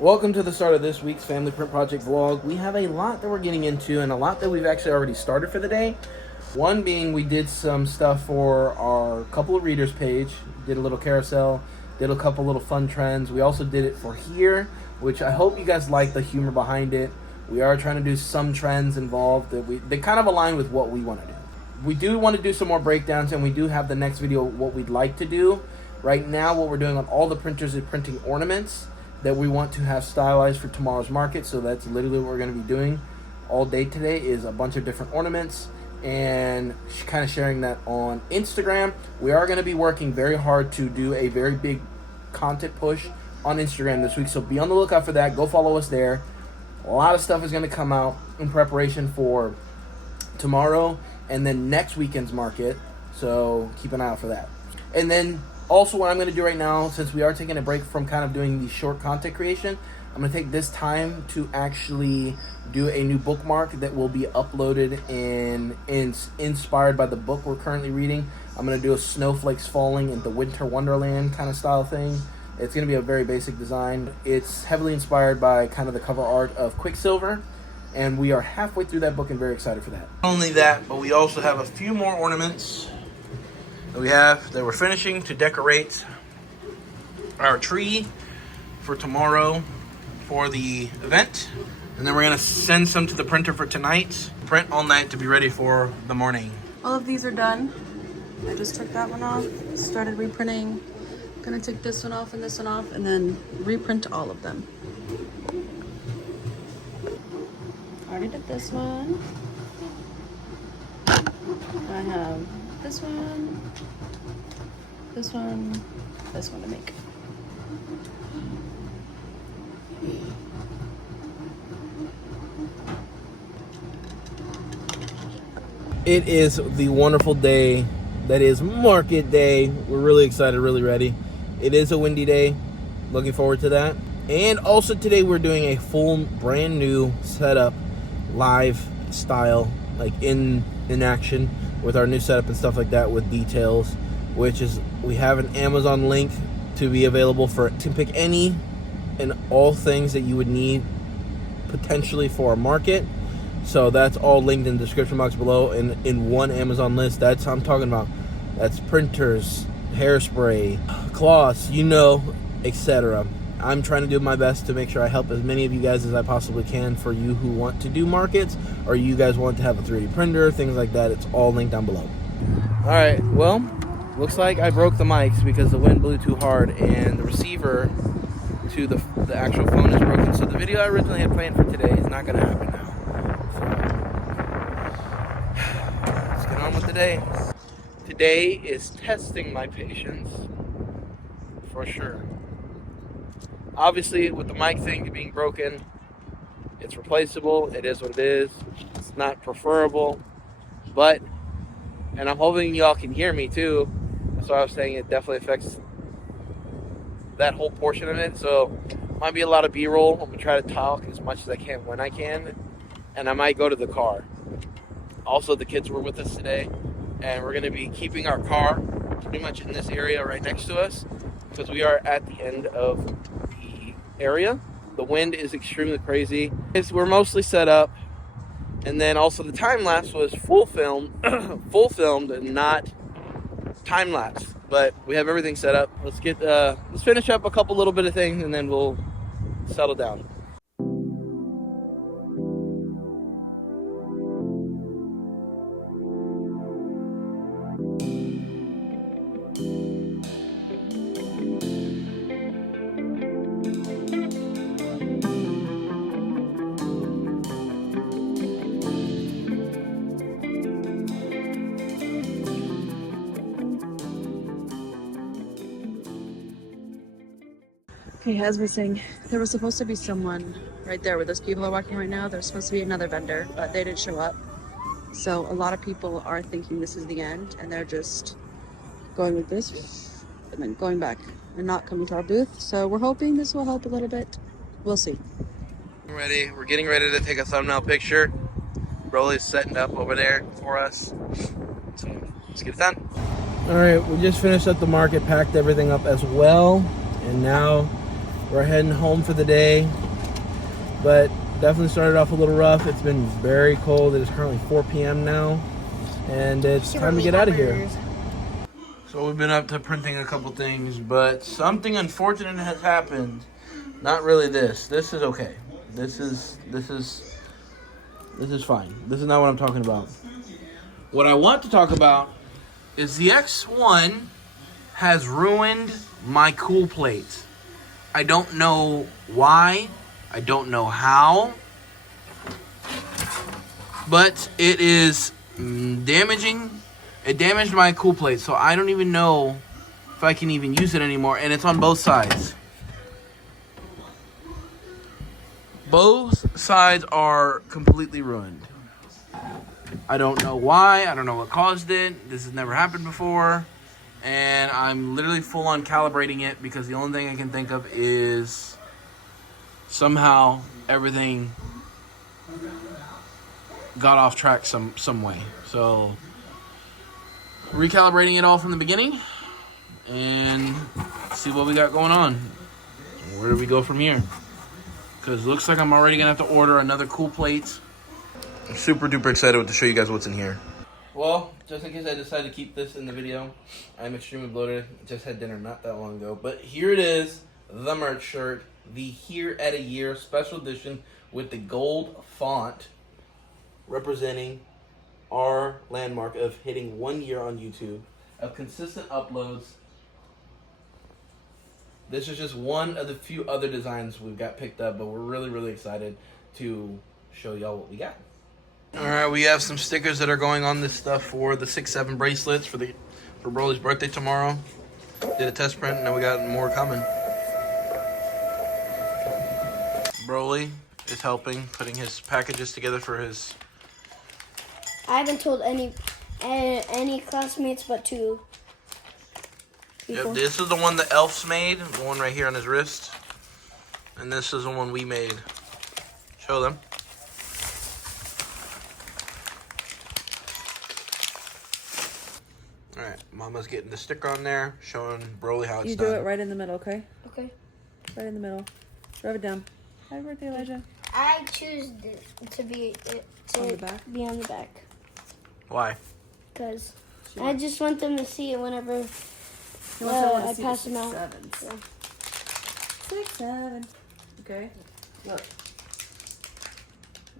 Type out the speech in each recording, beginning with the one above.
Welcome to the start of this week's Family Print Project vlog. We have a lot that we're getting into and a lot that we've actually already started for the day. One being we did some stuff for our couple of readers page, did a little carousel, did a couple little fun trends. We also did it for here, which I hope you guys like the humor behind it. We are trying to do some trends involved that they kind of align with what we want to do. We do want to do some more breakdowns, and we do have the next video what we'd like to do. Right now what we're doing on all the printers is printing ornaments that we want to have stylized for tomorrow's market. So that's literally what we're going to be doing all day today, is a bunch of different ornaments and kind of sharing that on Instagram. We are going to be working very hard to do a very big content push on Instagram this week, so be on the lookout for that. Go follow us there. A lot of stuff is going to come out in preparation for tomorrow and then next weekend's market, so keep an eye out for that. And then also what I'm going to do right now, since we are taking a break from kind of doing the short content creation, I'm going to take this time to actually do a new bookmark that will be uploaded and inspired by the book we're currently reading. I'm going to do a snowflakes falling in the winter wonderland kind of style thing. It's going to be a very basic design. It's heavily inspired by kind of the cover art of Quicksilver, and we are halfway through that book and very excited for that. Not only that, but we also have a few more ornaments that we're finishing to decorate our tree for tomorrow for the event. And then we're going to send some to the printer for tonight, print all night to be ready for the morning. All of these are done. I just took that one off, started reprinting. Gonna take this one off and then reprint all of them. Already did this one. I have this one, this one, this one to make. It is the wonderful day that is market day. We're really excited, really ready. It is a windy day. Looking forward to that. And also today we're doing a full brand new setup, live style, like in action with our new setup and stuff like that with details, which is, we have an Amazon link to be available to pick any and all things that you would need potentially for a market. So that's all linked in the description box below in one Amazon list. That's I'm talking about. That's printers, hairspray, cloths, etc. I'm trying to do my best to make sure I help as many of you guys as I possibly can. For you who want to do markets, or you guys want to have a 3D printer, things like that, it's all linked down below. All right, well, looks like I broke the mics because the wind blew too hard and the receiver to the actual phone is broken. So the video I originally had planned for today is not going to happen now. So let's get on with the day. Today is testing my patience, for sure. Obviously, with the mic thing being broken, it's replaceable. It is what it is. It's not preferable, but, and I'm hoping y'all can hear me too. That's why I was saying it definitely affects that whole portion of it. So, might be a lot of B-roll. I'm gonna try to talk as much as I can when I can, and I might go to the car. Also, the kids were with us today, and we're gonna be keeping our car pretty much in this area right next to us because we are at the end of the area. The wind is extremely crazy. We're mostly set up, and then also the time lapse was full filmed and not time lapse. But we have everything set up. Let's finish up a couple little bit of things, and then we'll settle down. Okay, as we're saying, there was supposed to be someone right there where those people are walking right now. There's supposed to be another vendor, but they didn't show up. So a lot of people are thinking this is the end, and they're just going with this and then going back and not coming to our booth. So we're hoping this will help a little bit. We'll see. We're getting ready to take a thumbnail picture. Broly's setting up over there for us. So let's get it done. All right, we just finished up the market, packed everything up as well, and now We're heading home for the day, but definitely started off a little rough. It's been very cold. It is currently 4 p.m. now, and it's time to get out of here. So we've been up to printing a couple things, but something unfortunate has happened. Not really this. This is okay. This is fine. This is not what I'm talking about. What I want to talk about is the X1 has ruined my cool plate. I don't know why. I don't know how. But it is damaging. It damaged my cool plate, so I don't even know if I can even use it anymore. And it's on both sides. Both sides are completely ruined. I don't know why. I don't know what caused it. This has never happened before. And I'm literally full on calibrating it because the only thing I can think of is somehow everything got off track some way. So recalibrating it all from the beginning and see what we got going on. Where do we go from here? Because it looks like I'm already going to have to order another cool plate. I'm super duper excited to show you guys what's in here. Well, just in case I decide to keep this in the video, I'm extremely bloated. Just had dinner not that long ago. But here it is, the merch shirt. The Here at a Year special edition with the gold font representing our landmark of hitting 1 year on YouTube, of consistent uploads. This is just one of the few other designs we've got picked up, but we're really, really excited to show y'all what we got. All right, we have some stickers that are going on this stuff for the 6-7 bracelets for Broly's birthday tomorrow. Did a test print, and now we got more coming. Broly is helping, putting his packages together for his... I haven't told any classmates but 2 people. Yep, this is the one the elves made, the one right here on his wrist. And this is the one we made. Show them. Alright, Mama's getting the sticker on there, showing Broly how it's You done. do it right in the middle, okay? Okay. Right in the middle. Rub it down. Happy birthday, Elijah. I choose to be On the back? Be on the back Why? because I just want them to see it whenever I pass them out. Yeah. 6, 7. Okay. Look.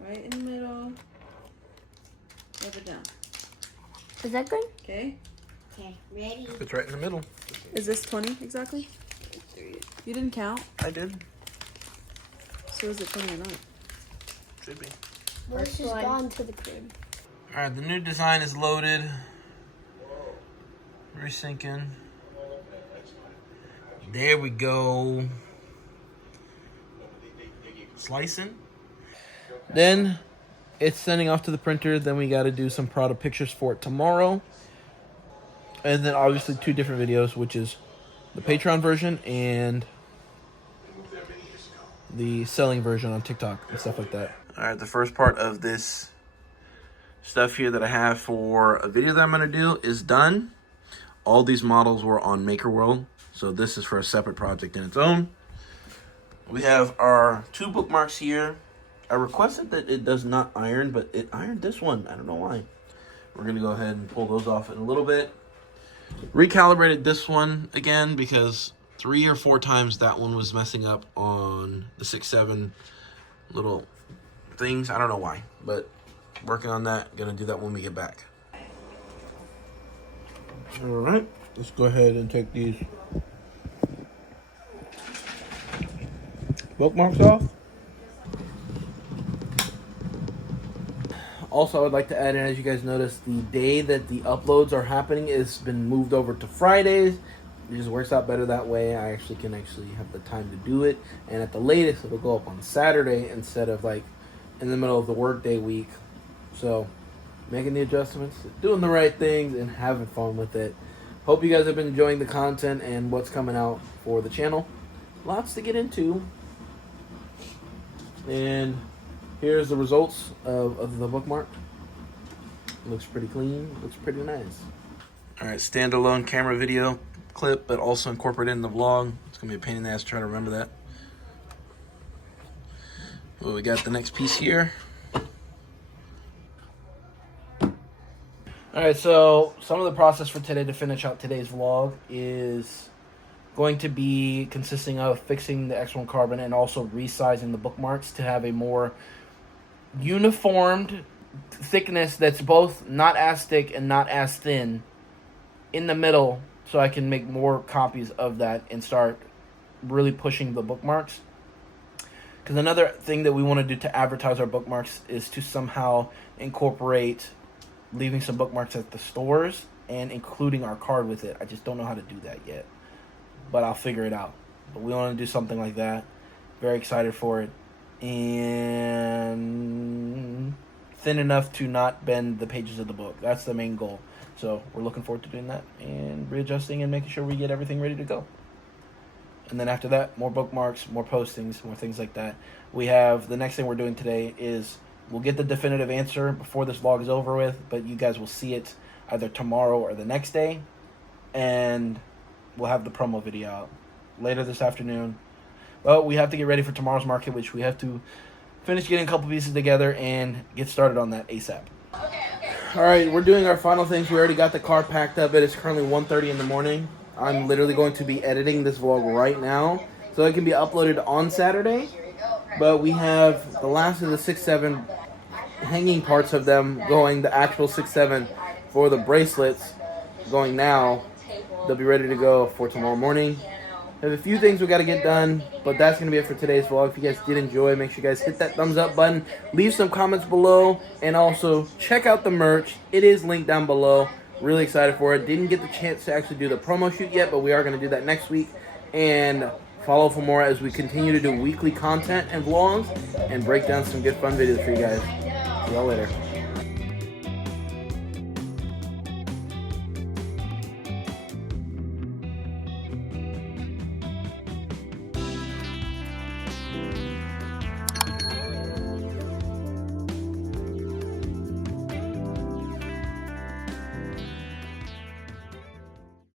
Right in the middle. Rub it down. Is that good? Okay. Okay, ready. It's right in the middle. Is this 20 exactly? You didn't count? I did. So is it 20 or not? Should be. Well, it's just gone to the crib. Alright, the new design is loaded. Resyncing. There we go. Slicing. Then it's sending off to the printer. Then we got to do some product pictures for it tomorrow. And then obviously 2 different videos, which is the Patreon version and the selling version on TikTok and stuff like that. Alright, the first part of this stuff here that I have for a video that I'm going to do is done. All these models were on Maker World, so this is for a separate project in its own. We have our 2 bookmarks here. I requested that it does not iron, but it ironed this one. I don't know why. We're going to go ahead and pull those off in a little bit. Recalibrated this one again because 3 or 4 times that one was messing up on the 6-7 little things. I don't know why, but working on that. Gonna do that when we get back. All right, let's go ahead and take these bookmarks off. Also, I would like to add in, as you guys noticed, the day that the uploads are happening has been moved over to Fridays. It just works out better that way. I can have the time to do it. And at the latest, it'll go up on Saturday instead of like in the middle of the workday week. So, making the adjustments, doing the right things, and having fun with it. Hope you guys have been enjoying the content and what's coming out for the channel. Lots to get into. And here's the results of the bookmark. Looks pretty clean. Looks pretty nice. All right, standalone camera video clip, but also incorporated in the vlog. It's going to be a pain in the ass to try to remember that. Well, we got the next piece here. All right, so some of the process for today to finish out today's vlog is going to be consisting of fixing the X1 carbon and also resizing the bookmarks to have a more uniformed thickness that's both not as thick and not as thin in the middle, so I can make more copies of that and start really pushing the bookmarks. Because another thing that we want to do to advertise our bookmarks is to somehow incorporate leaving some bookmarks at the stores and including our card with it. I just don't know how to do that yet, but I'll figure it out. But we want to do something like that. Very excited for it. And thin enough to not bend the pages of the book. That's the main goal. So we're looking forward to doing that and readjusting and making sure we get everything ready to go. And then after that, more bookmarks, more postings, more things like that. We have the next thing we're doing today is we'll get the definitive answer before this vlog is over with, but you guys will see it either tomorrow or the next day. And we'll have the promo video out later this afternoon. Well, we have to get ready for tomorrow's market, which we have to finish getting a couple pieces together and get started on that ASAP. All right, we're doing our final things. We already got the car packed up. It is currently 1:30 in the morning. I'm literally going to be editing this vlog right now so it can be uploaded on Saturday. But we have the last of the 6-7 hanging parts of them going, the actual 6-7 for the bracelets going now. They'll be ready to go for tomorrow morning. There's a few things we got to get done, but that's going to be it for today's vlog. If you guys did enjoy, make sure you guys hit that thumbs up button, leave some comments below, and also check out the merch. It is linked down below. Really excited for it. Didn't get the chance to actually do the promo shoot yet, but we are going to do that next week. And follow for more as we continue to do weekly content and vlogs and break down some good fun videos for you guys. See y'all later.